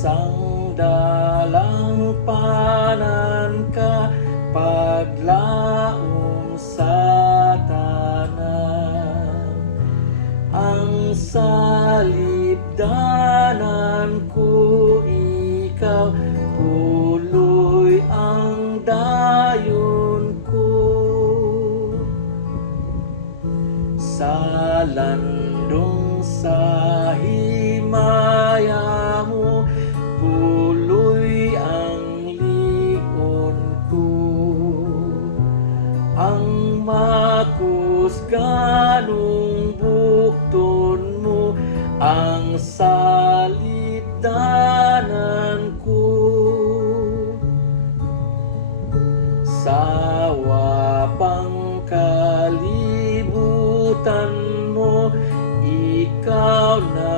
Sangdalang panan ka paglaom sa tanan. Ang salibdanan ko ikaw, tuloy ang dayon ko. Sa landong sa himaya mo, tuloy ang ligon ko. Ang makusganong bukton mo, ang salibdanan ko. Sa wapang kalibutan mo, ikaw na